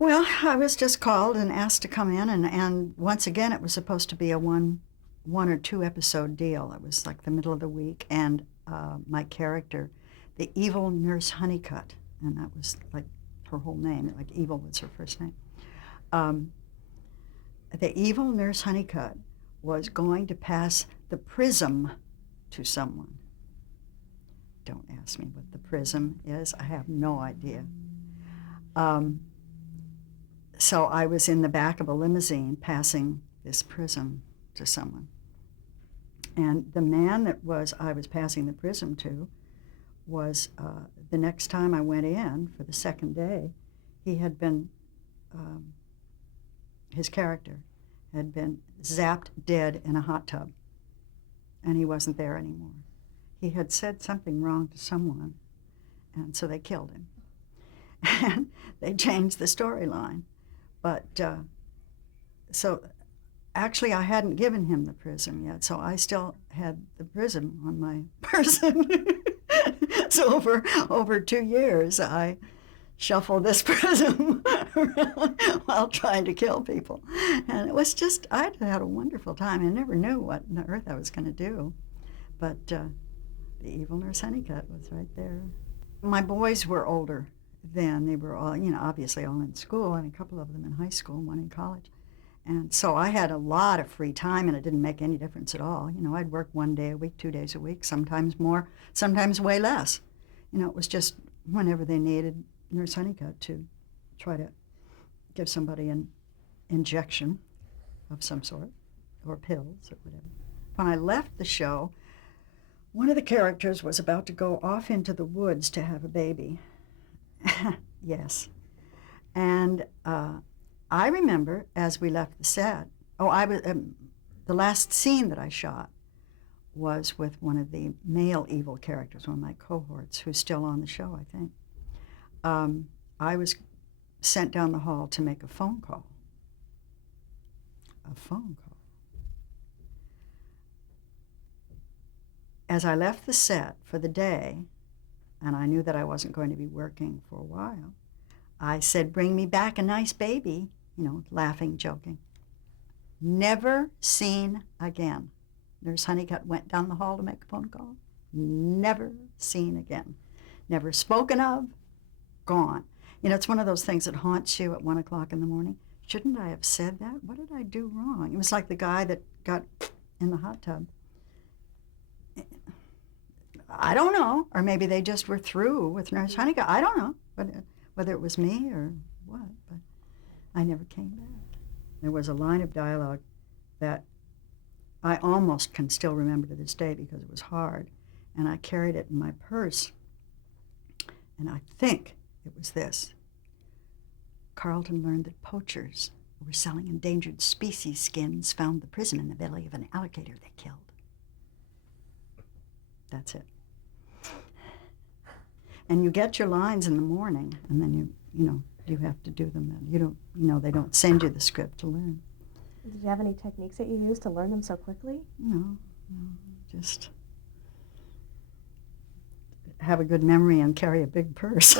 Well, I was just called and asked to come in, and once again, it was supposed to be a one or two episode deal. It was like the middle of the week, and my character, the evil nurse Honeycutt, and that was like her whole name, like evil was her first name. Um, the evil nurse Honeycutt was going to pass the prism to someone. Don't ask me what the prism is. I have no idea. So I was in the back of a limousine passing this prism to someone. And the man that I was passing the prism to was, the next time I went in for the second day, he had been, his character had been zapped dead in a hot tub, and he wasn't there anymore. He had said something wrong to someone, and so they killed him. And they changed the storyline. But so actually I hadn't given him the prism yet, so I still had the prism on my person. So over 2 years, I shuffled this prism while trying to kill people. And it was just, I had a wonderful time. I never knew what on earth I was going to do. But the evil nurse Honeycutt was right there. My boys were older then. They were all, obviously all in school, and a couple of them in high school and one in college. And so I had a lot of free time, and it didn't make any difference at all. I'd work 1 day a week, 2 days a week, sometimes more, sometimes way less. It was just whenever they needed Nurse Honeycutt to try to give somebody an injection of some sort, or pills or whatever. When I left the show, one of the characters was about to go off into the woods to have a baby. Yes. And I remember as we left the set, the last scene that I shot was with one of the male evil characters, one of my cohorts, who's still on the show, I think. I was sent down the hall to make a phone call. A phone call. As I left the set for the day, and I knew that I wasn't going to be working for a while, I said, "Bring me back a nice baby," laughing, joking. Never seen again. Nurse Honeycutt went down the hall to make a phone call. Never seen again. Never spoken of. Gone. It's one of those things that haunts you at 1 o'clock in the morning. Shouldn't I have said that? What did I do wrong? It was like the guy that got in the hot tub. I don't know. Or maybe they just were through with Nurse Honeycutt. I don't know whether it was me or what, but I never came back. There was a line of dialogue that I almost can still remember to this day because it was hard, and I carried it in my purse, and I think it was this. Carlton learned that poachers who were selling endangered species skins found the prism in the belly of an alligator they killed. That's it. And you get your lines in the morning, and then you have to do them. You don't, they don't send you the script to learn. Did you have any techniques that you used to learn them so quickly? No, just have a good memory and carry a big purse.